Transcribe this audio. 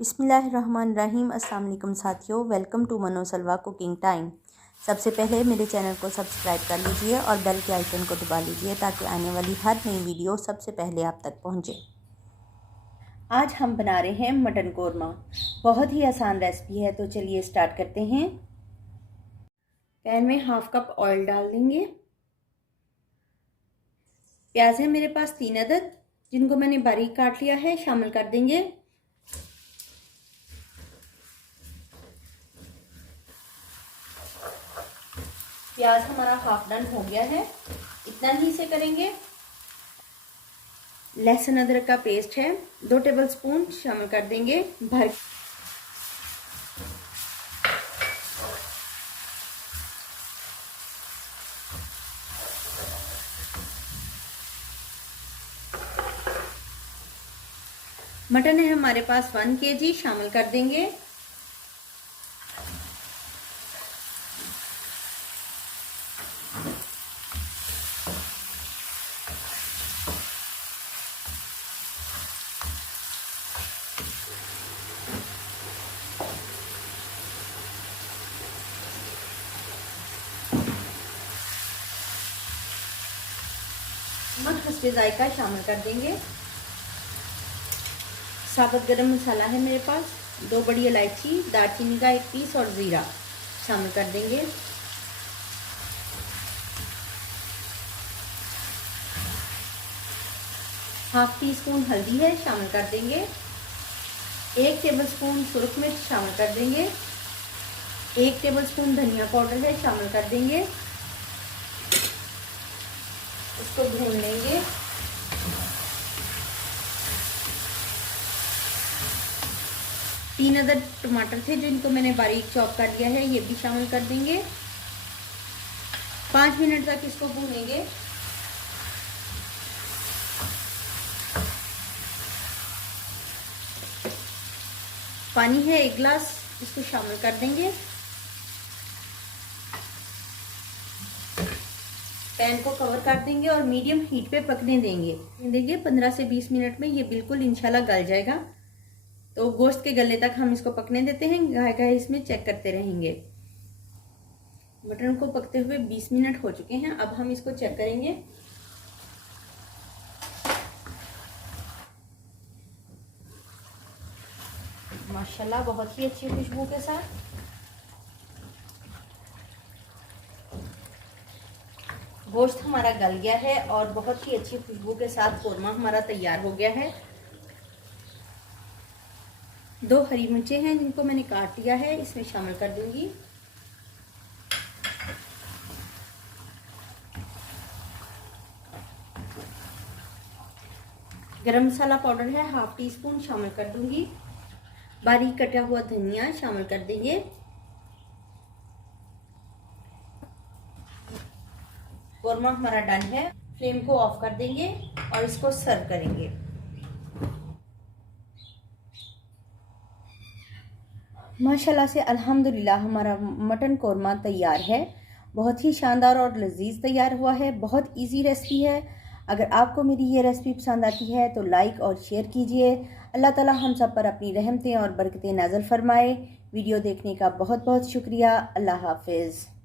बिस्मिल्लाहिर्रहमानिर्रहीम। अस्सलाम वालेकुम साथियों, वेलकम टू मनो सलवा कुकिंग टाइम। सबसे पहले मेरे चैनल को सब्सक्राइब कर लीजिए और बेल के आइकन को दबा लीजिए ताकि आने वाली हर नई वीडियो सबसे पहले आप तक पहुंचे। आज हम बना रहे हैं मटन कोरमा। बहुत ही आसान रेसिपी है, तो चलिए स्टार्ट करते हैं। पैन में हाफ कप ऑयल डाल देंगे। प्याज है मेरे पास 3 अदद, जिनको मैंने बारीक काट लिया है, शामिल कर देंगे। प्याज हमारा हाफ डन हो गया है, इतना ही से करेंगे। लहसुन अदरक का पेस्ट है 2 टेबलस्पून, शामिल कर देंगे भर। मटन है हमारे पास 1 kg, शामिल कर देंगे। नमक हस्बे जायका शामिल कर देंगे। साबुत गरम मसाला है मेरे पास 2 बड़ी इलायची, दालचीनी का 1 पीस और ज़ीरा शामिल कर देंगे। हाफ टी स्पून हल्दी है, शामिल कर देंगे। 1 टेबलस्पून सुरख मिर्च शामिल कर देंगे। 1 टेबलस्पून धनिया पाउडर है, शामिल कर देंगे। इसको भून लेंगे। तीन अदद टमाटर थे जिनको मैंने बारीक चॉप कर लिया है, ये भी शामिल कर देंगे। 5 मिनट तक इसको भूनेंगे। पानी है 1 गिलास, इसको शामिल कर देंगे। पैन को कवर कर देंगे और मीडियम हीट पे पकने देंगे। 15 से 20 मिनट में ये बिल्कुल इंशाल्लाह गल जाएगा। तो गोश्त के गलने तक हम इसको पकने देते हैं, गाय गाय इसमें चेक करते रहेंगे। मटन को पकते हुए 20 मिनट हो चुके हैं, अब हम इसको चेक करेंगे। माशाल्लाह बहुत ही अच्छी खुशबू के साथ गोश्त हमारा गल गया है और बहुत ही अच्छी खुशबू के साथ कोरमा हमारा तैयार हो गया है। 2 हरी मिर्चें हैं जिनको मैंने काट लिया है, इसमें शामिल कर दूंगी। गरम मसाला पाउडर है हाफ टी स्पून, शामिल कर दूंगी। बारीक कटा हुआ धनिया शामिल कर देंगे। कोरमा हमारा डन है। फ्लेम को ऑफ कर देंगे और इसको सर्व करेंगे। माशाल्लाह से अल्हम्दुलिल्लाह हमारा मटन कोरमा तैयार है। बहुत ही शानदार और लजीज तैयार हुआ है। बहुत इजी रेसिपी है। अगर आपको मेरी ये रेसिपी पसंद आती है तो लाइक और शेयर कीजिए। अल्लाह ताला हम सब पर अपनी रहमतें और बरकतें नाज़िल फरमाए। वीडियो देखने का बहुत बहुत शुक्रिया। अल्लाह हाफिज़।